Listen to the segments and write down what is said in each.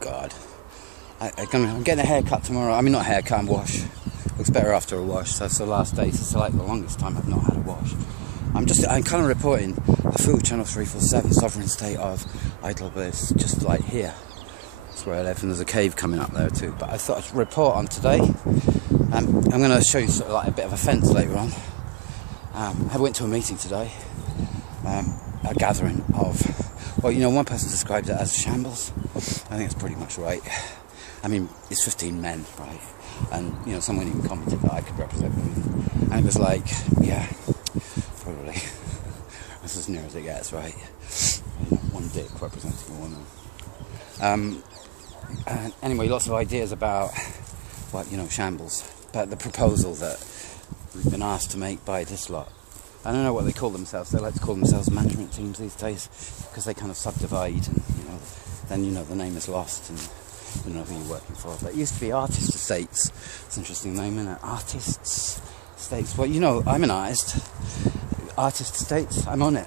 God. I'm getting a haircut tomorrow. I mean, not a haircut, and wash. Looks better after a wash. So it's the last day. So it's like the longest time I've not had a wash. I'm kind of reporting the food channel 347, sovereign state of idle bliss, just like here. That's where I live, and there's a cave coming up there too. But I thought I'd report on today. I'm going to show you sort of like a bit of a fence later on. I went to a meeting today, a gathering of, well, you know, one person described it as shambles. I think it's pretty much right. I mean, it's 15 men, right? And, you know, someone even commented that I could represent women. And it was like, yeah, probably. That's as near as it gets, right? You know, one dick representing a woman. And anyway, lots of ideas about, well, you know, shambles. But the proposal that we've been asked to make by this lot, I don't know what they call themselves. They like to call themselves management teams these days because they kind of subdivide, and then the name is lost and you don't know who you're working for. But it used to be artist estates. It's an interesting name, isn't it? Artists estates. Well, you know, I'm an artist. Artist estates. I'm on it.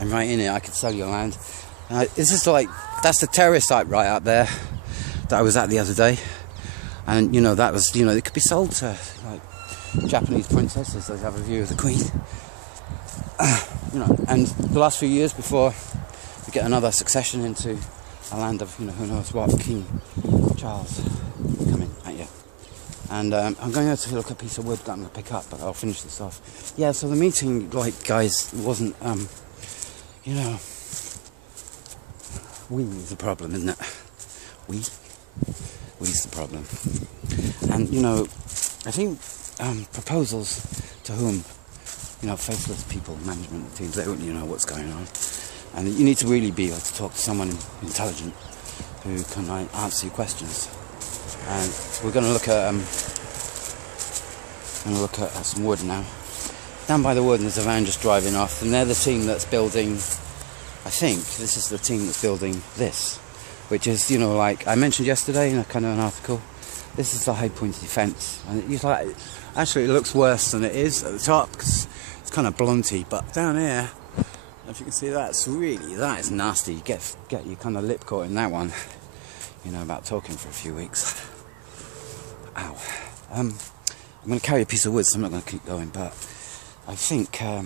I'm right in it. I could sell you land. It's just like, that's the terrorist site right up there that I was at the other day, and you know, that was, you know, it could be sold to like Japanese princesses. They have a view of the Queen. You know, and the last few years before we get another succession into a land of, you know, who knows what, King Charles coming at you. And I'm going out to look at a piece of wood that I'm going to pick up, but I'll finish this off. Yeah, so the meeting, like, guys, wasn't, you know, we is the problem, isn't it? We's the problem. And, you know, I think proposals to whom, you know, faceless people, management teams, they don't, you know, what's going on. And you need to really be able to talk to someone intelligent who can like, answer your questions. And we're going to look at some wood now. Down by the wood, and there's a van just driving off, and they're the team that's building. I think this is the team that's building this, which is, you know, like I mentioned yesterday in a kind of an article. This is the high pointy fence, and it's like, actually it looks worse than it is at the top because it's kind of blunty, but down here, if you can see, that is nasty. You get your kind of lip caught in that one, you know, about talking for a few weeks. Ow. I'm going to carry a piece of wood, so I'm not going to keep going, but I think, I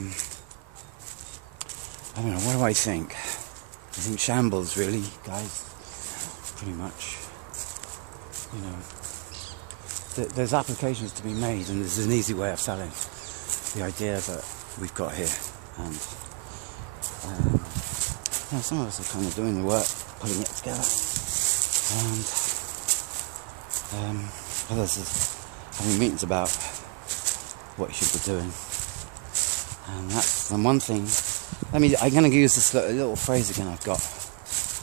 don't know, what do I think? I think shambles, really, guys, pretty much. You know, there's applications to be made, and there's an easy way of selling the idea that we've got here. And you know, some of us are kind of doing the work, putting it together, and others are having meetings about what you should be doing. And that's the one thing. I'm going to use this little phrase again I've got.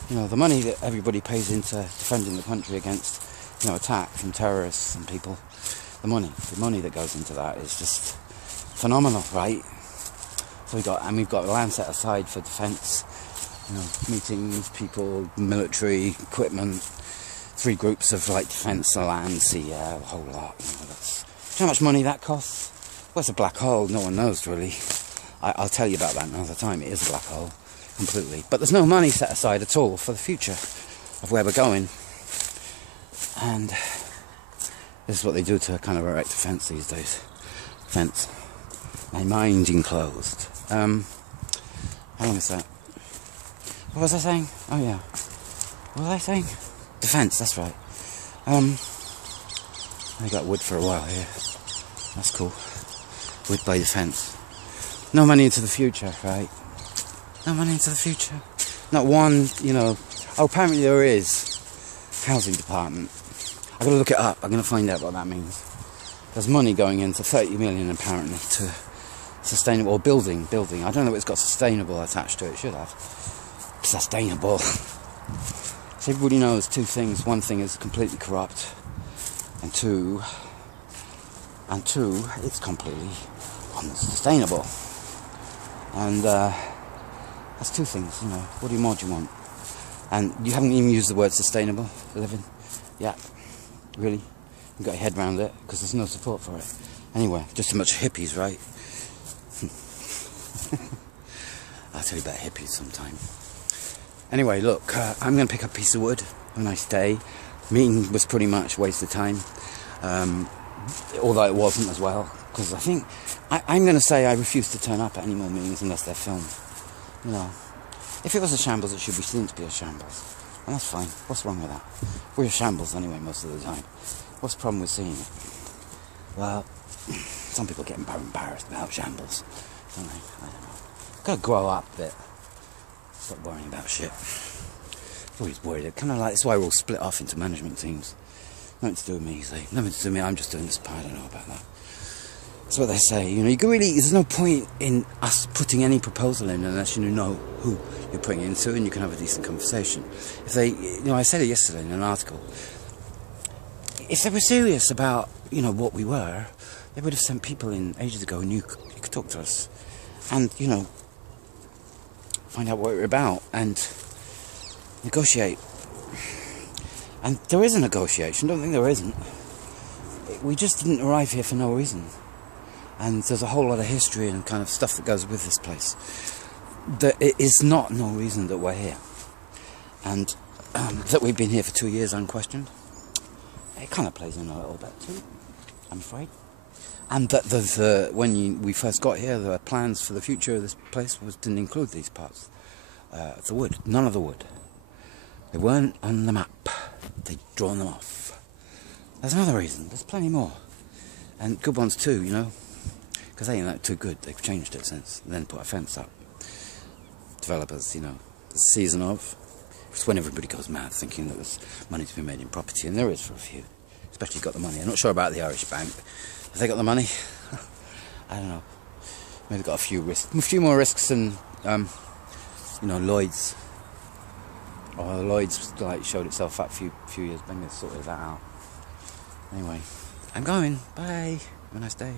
You know, the money that everybody pays into defending the country against, you know, attack from terrorists and people, the money that goes into that is just phenomenal, right? So we've got land set aside for defence, you know, meetings, people, military equipment, 3 groups of like defence, land, sea, air, a whole lot. You know, that's how much money that costs. Well, it's a black hole. No one knows really. I'll tell you about that another time. It is a black hole, completely. But there's no money set aside at all for the future of where we're going. And this is what they do to kind of erect a fence these days. Fence. My mind enclosed. How long is that? What was I saying? Oh yeah. What was I saying? Defence, that's right. I got wood for a while here. That's cool. Wood by the fence. No money into the future, right? No money into the future. Not one, you know. Oh, apparently there is. Housing department. I've got to look it up. I'm going to find out what that means. There's money going into 30 million apparently to sustainable building. I don't know if it's got sustainable attached to it. It should have. Sustainable. So everybody knows 2 things. One thing is completely corrupt, and two, it's completely unsustainable. And that's 2 things. You know, what more do you want? And you haven't even used the word sustainable for living. Yeah, really. You've got your head around it because there's no support for it. Anyway, just a bunch of hippies, right? I'll tell you about hippies sometime. Anyway, look, I'm going to pick up a piece of wood. Have a nice day. Meeting was pretty much a waste of time. Although it wasn't as well. Because I think, I'm going to say I refuse to turn up at any more meetings unless they're filmed. You know, if it was a shambles, it should be seen to be a shambles. And that's fine. What's wrong with that? We're a shambles anyway most of the time. What's the problem with seeing it? Well, some people get embarrassed about shambles. Don't they? I don't know. Gotta grow up a bit. Stop worrying about shit. Always worried. Kind of like, that's why we're all split off into management teams. Nothing to do with me, see. Nothing to do with me. I'm just doing this part. I don't know about that. That's what they say. You know, you can really. There's no point in us putting any proposal in unless you know who you're putting it into, and you can have a decent conversation. If they, you know, I said it yesterday in an article. If they were serious about, you know, what we were, they would have sent people in ages ago who knew you could talk to us, and you know, find out what we're about and negotiate. And there is a negotiation. Don't think there isn't. We just didn't arrive here for no reason. And there's a whole lot of history and kind of stuff that goes with this place. That it is not no reason that we're here. And that we've been here for 2 years unquestioned. It kind of plays in a little bit too, I'm afraid. And that when we first got here, the plans for the future of this place didn't include these parts. The wood. None of the wood. They weren't on the map. They'd drawn them off. There's another reason. There's plenty more. And good ones too, you know. Because they ain't that too good. They've changed it since. And then put a fence up. Developers, you know. The season of. It's when everybody goes mad thinking that there's money to be made in property. And there is for a few. Especially got the money. I'm not sure about the Irish bank. Have they got the money? I don't know. Maybe they've got a few more risks than, you know, Lloyd's. Or Lloyd's like showed itself up a few years. Maybe they sorted that out. Anyway, I'm going. Bye. Have a nice day.